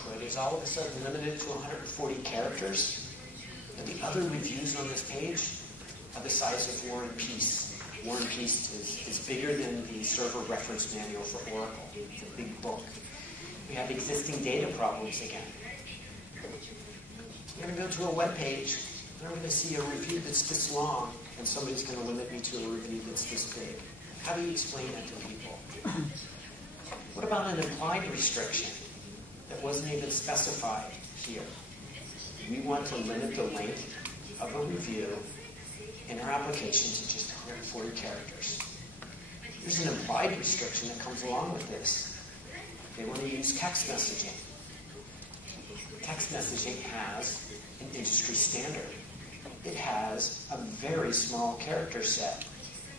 input is all of a sudden limited to 140 characters. And the other reviews on this page are the size of War and Peace. War and Peace is bigger than the server reference manual for Oracle. It's a big book. We have existing data problems again. I'm going to go to a web page, and I'm going to see a review that's this long, and somebody's going to limit me to a review that's this big. How do you explain that to people? What about an implied restriction that wasn't even specified here? We want to limit the length of a review in our application to just 140 characters. There's an implied restriction that comes along with this. They want to use text messaging. Text messaging has an industry standard. It has a very small character set,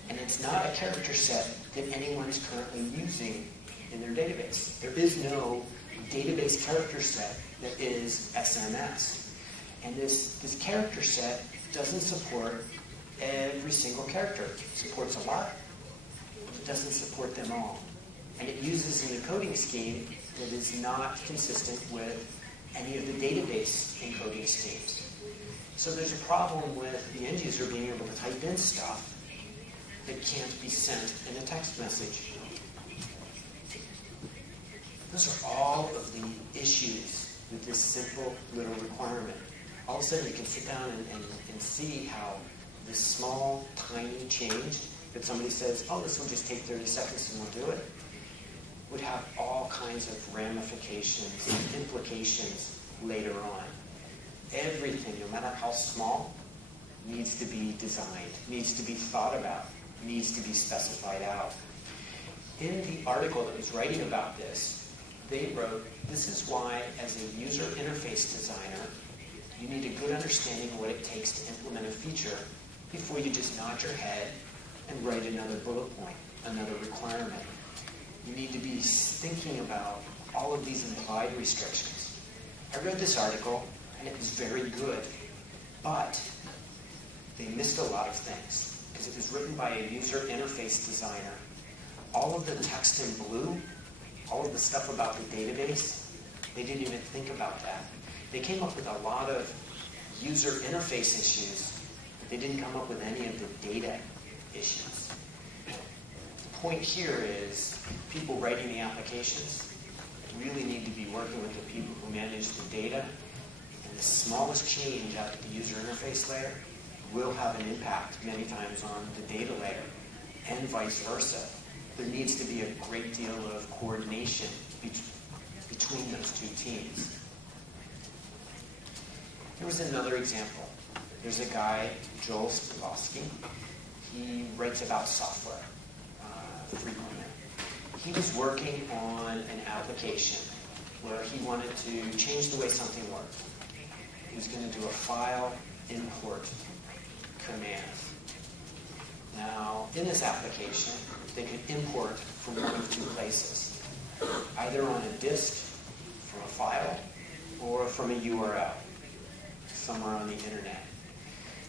and it's not a character set that anyone's currently using in their database. There is no database character set that is SMS. And this character set doesn't support every single character. It supports a lot, but it doesn't support them all. And it uses an encoding scheme that is not consistent with any of the database encoding schemes. So there's a problem with the end user being able to type in stuff that can't be sent in a text message. Those are all of the issues with this simple little requirement. All of a sudden you can sit down and see how this small, tiny change that somebody says, oh, this will just take 30 seconds and we'll do it, would have all kinds of ramifications and implications later on. Everything, no matter how small, needs to be designed, needs to be thought about, needs to be specified out. In the article that was writing about this, they wrote, this is why, as a user interface designer, you need a good understanding of what it takes to implement a feature before you just nod your head and write another bullet point, another requirement. You need to be thinking about all of these implied restrictions. I read this article, and it was very good, but they missed a lot of things, because it was written by a user interface designer. All of the text in blue, all of the stuff about the database, they didn't even think about that. They came up with a lot of user interface issues, but they didn't come up with any of the data issues. The point here is people writing the applications really need to be working with the people who manage the data, and the smallest change out of the user interface layer will have an impact many times on the data layer, and vice versa. There needs to be a great deal of coordination between those two teams. Here was another example. There's a guy, Joel Spivosky. He writes about software frequently. He was working on an application where he wanted to change the way something worked. He was going to do a file import command. Now, in this application, they could import from one of two places, either on a disk from a file or from a URL somewhere on the internet.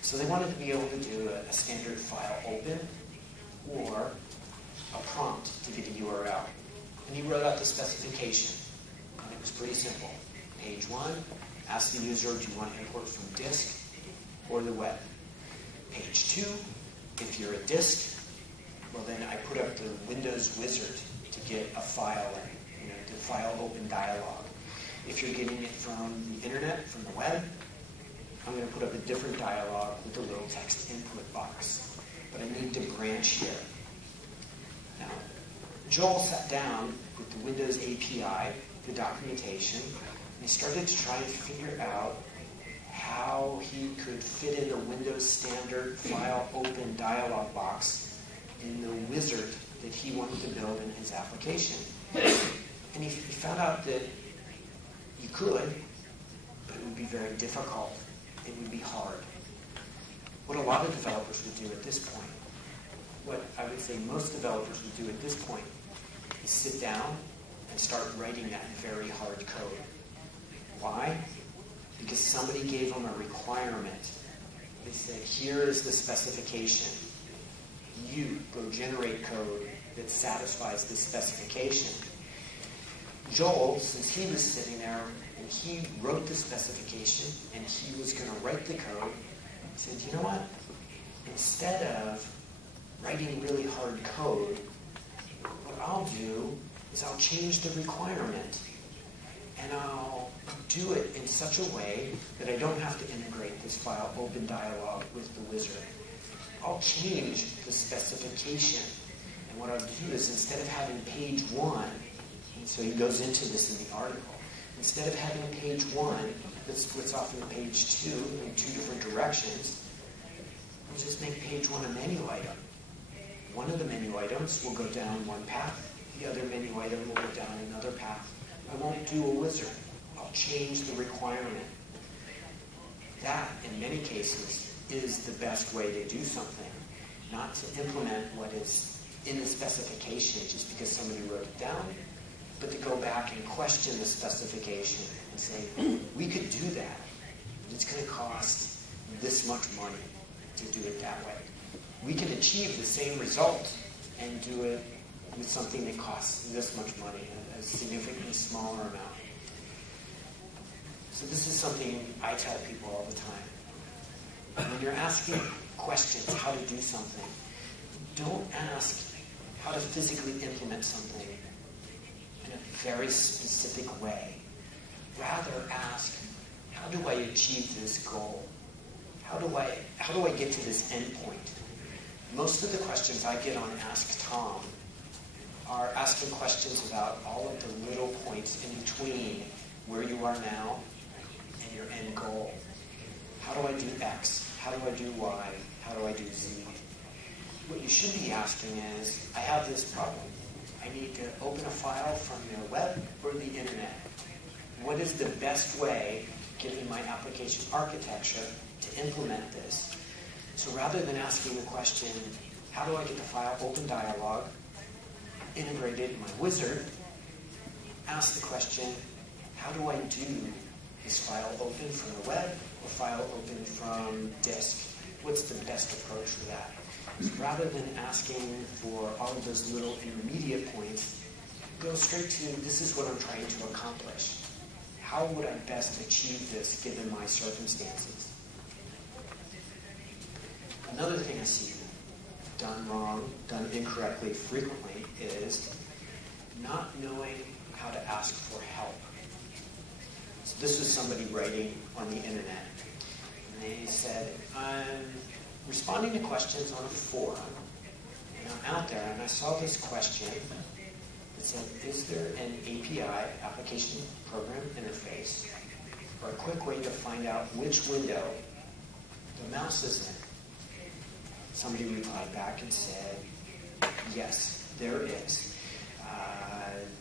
So they wanted to be able to do a standard file open or a prompt to get a URL. And he wrote out the specification, and it was pretty simple. Page 1, ask the user, do you want to import from disk or the web? Page 2, if you're a disk, well then I put up the Windows wizard to get a file in, the file open dialog. If you're getting it from the internet, from the web, I'm going to put up a different dialog with a little text input box. But I need to branch here. Now, Joel sat down with the Windows API, the documentation, and he started to try and figure out how he could fit in a Windows standard file open dialog box in the wizard that he wanted to build in his application. And he found out that you could, but it would be very difficult. It would be hard. What a lot of developers would do at this point, what I would say most developers would do at this point, is sit down and start writing that very hard code. Why? Because somebody gave them a requirement. They said, here is the specification. You go generate code that satisfies this specification. Joel, since he was sitting there and he wrote the specification and he was going to write the code, said, you know what? Instead of writing really hard code, what I'll do is I'll change the requirement. And I'll do it in such a way that I don't have to integrate this file open dialog with the wizard. I'll change the specification. And what I'll do is instead of having page 1, and so he goes into this in the article, instead of having page 1 that splits off into page 2 in 2 different directions, we'll just make page 1 a menu item. One of the menu items will go down one path. The other menu item will go down another path. I won't do a wizard. I'll change the requirement. That, in many cases, is the best way to do something. Not to implement what is in the specification just because somebody wrote it down, but to go back and question the specification and say, we could do that. It's going to cost this much money to do it that way. We can achieve the same result and do it with something that costs this much money, a significantly smaller amount. So this is something I tell people all the time. When you're asking questions, how to do something, don't ask how to physically implement something in a very specific way. Rather ask, how do I achieve this goal? How do I get to this endpoint? Most of the questions I get on AskTom are asking questions about all of the little points in between where you are now and your end goal. How do I do X? How do I do Y? How do I do Z? What you should be asking is, I have this problem. I need to open a file from the web or the internet. What is the best way, given my application architecture, to implement this? So rather than asking the question, how do I get the file open dialog integrated in my wizard, ask the question, how do I do this file open from the web or file open from disk? What's the best approach for that? So rather than asking for all of those little intermediate points, go straight to, this is what I'm trying to accomplish. How would I best achieve this given my circumstances? Another thing I see done wrong, done incorrectly frequently is not knowing how to ask for help. So this was somebody writing on the internet. And they said, I'm responding to questions on a forum, and I'm out there, and I saw this question that said, is there an API, application program interface, or a quick way to find out which window the mouse is in? Somebody replied back and said, yes, there is.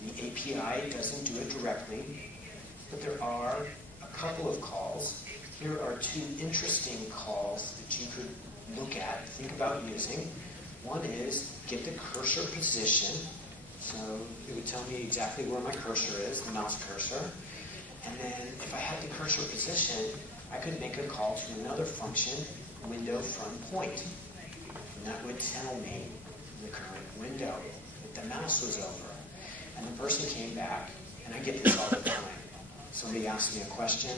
The API doesn't do it directly, but there are a couple of calls. Here are 2 interesting calls that you could look at, think about using. One is get the cursor position. So it would tell me exactly where my cursor is, the mouse cursor. And then if I had the cursor position, I could make a call to another function, window from point. And that would tell me the current window that the mouse was over. And the person came back, and I get this all the time. Somebody asks me a question,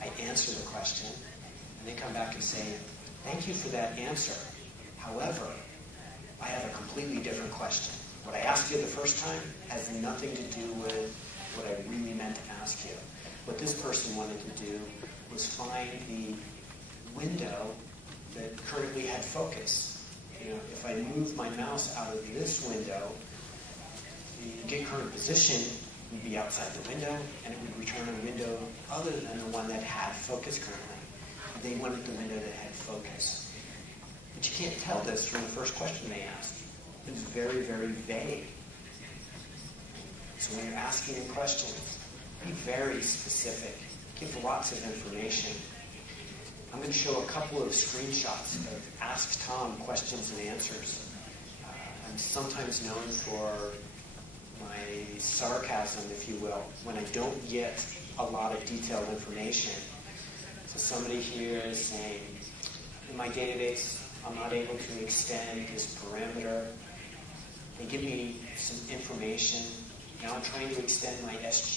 I answer the question, and they come back and say, thank you for that answer. However, I have a completely different question. What I asked you the first time has nothing to do with what I really meant to ask you. What this person wanted to do was find the window that currently had focus. You know, if I move my mouse out of this window, the get current position would be outside the window, and it would return a window other than the one that had focus currently. They wanted the window that had focus. But you can't tell this from the first question they asked. It was very, very vague. So when you're asking a question, be very specific. Give lots of information. I'm going to show a couple of screenshots of AskTom questions and answers. I'm sometimes known for my sarcasm, if you will, when I don't get a lot of detailed information. So somebody here is saying, in my database, I'm not able to extend this parameter. They give me some information, Now I'm trying to extend my SG